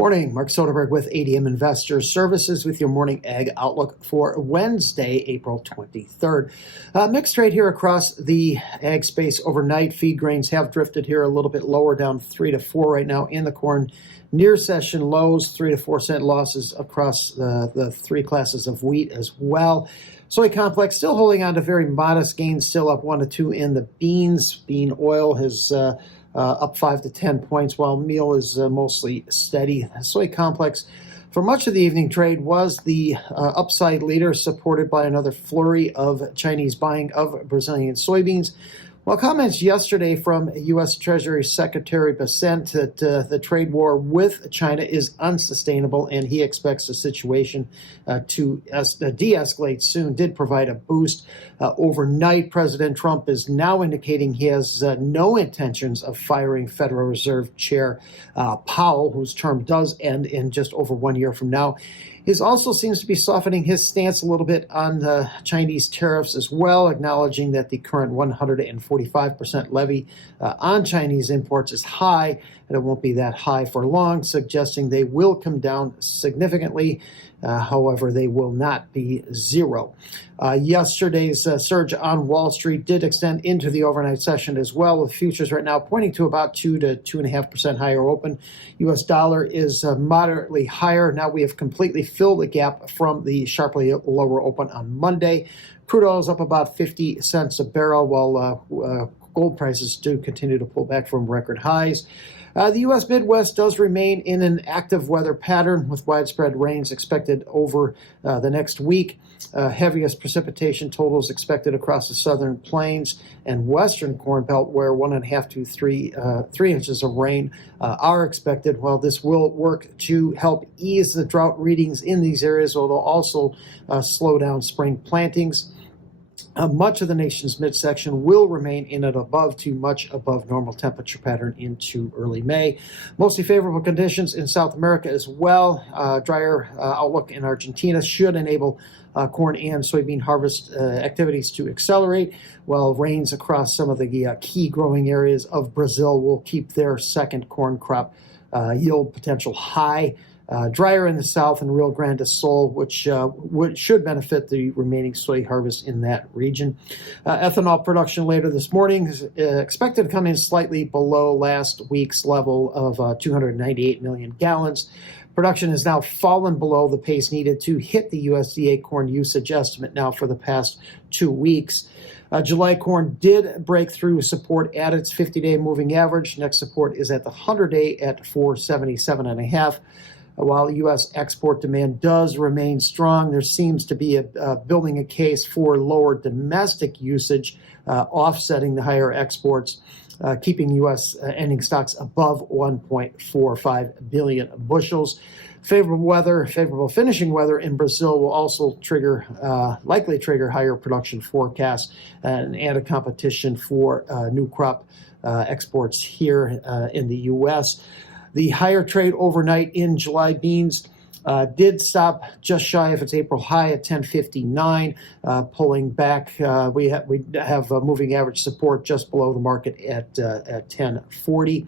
Morning, Mark Soderberg with ADM Investor Services with your morning ag outlook for Wednesday, April 23rd. Mixed trade here across the ag space overnight. Feed grains have drifted here a little bit lower, down 3 to 4 right now in the corn. Near session lows, 3 to 4 cent losses across the three classes of wheat as well. Soy complex still holding on to very modest gains, still up 1 to 2 in the beans. Bean oil has up 5 to 10 points, while meal is mostly steady. The soy complex for much of the evening trade was the upside leader, supported by another flurry of Chinese buying of Brazilian soybeans. Well, comments yesterday from U.S. Treasury Secretary Bessent that the trade war with China is unsustainable, and he expects the situation to de-escalate soon, did provide a boost. Overnight, President Trump is now indicating he has no intentions of firing Federal Reserve Chair Powell, whose term does end in just over 1 year from now. He also seems to be softening his stance a little bit on the Chinese tariffs as well, acknowledging that the current 145% levy on Chinese imports is high, and it won't be that high for long, suggesting they will come down significantly. However, they will not be zero. Yesterday's surge on Wall Street did extend into the overnight session as well, with futures right now pointing to about 2 to 2.5% higher open. U.S. dollar is moderately higher. Now we have completely filled the gap from the sharply lower open on Monday. Crude oil is up about 50 cents a barrel, while gold prices do continue to pull back from record highs. The U.S. Midwest does remain in an active weather pattern with widespread rains expected over the next week. Heaviest precipitation totals expected across the southern plains and western Corn Belt, where 1.5 to 3 inches of rain are expected. While this will work to help ease the drought readings in these areas, it'll also slow down spring plantings. Much of the nation's midsection will remain in an above to much above normal temperature pattern into early May. Mostly favorable conditions in South America as well. Drier outlook in Argentina should enable corn and soybean harvest activities to accelerate, while rains across some of the key growing areas of Brazil will keep their second corn crop yield potential high. Drier in the south and Rio Grande do Sul, which should benefit the remaining soy harvest in that region. Ethanol production later this morning is expected to come in slightly below last week's level of 298 million gallons. Production has now fallen below the pace needed to hit the USDA corn usage estimate now for the past 2 weeks. July corn did break through support at its 50-day moving average. Next support is at the 100-day at 477.5. While U.S. export demand does remain strong, there seems to be building a case for lower domestic usage, offsetting the higher exports, keeping U.S. ending stocks above 1.45 billion bushels. Favorable finishing weather in Brazil will also likely trigger higher production forecasts and added competition for new crop exports here in the U.S. The higher trade overnight in July beans did stop just shy of its April high at 10.59, pulling back. We have moving average support just below the market at 10.40.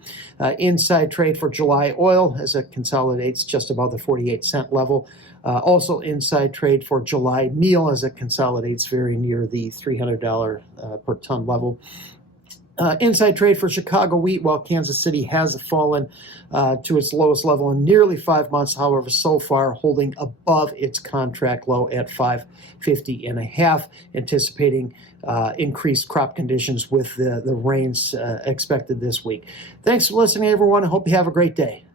Inside trade for July oil as it consolidates just above the 48-cent level. Also inside trade for July meal as it consolidates very near the $300 per ton level. Inside trade for Chicago wheat, while Kansas City has fallen to its lowest level in nearly 5 months, however, so far holding above its contract low at 550.5, anticipating increased crop conditions with the rains expected this week. Thanks for listening, everyone. I hope you have a great day.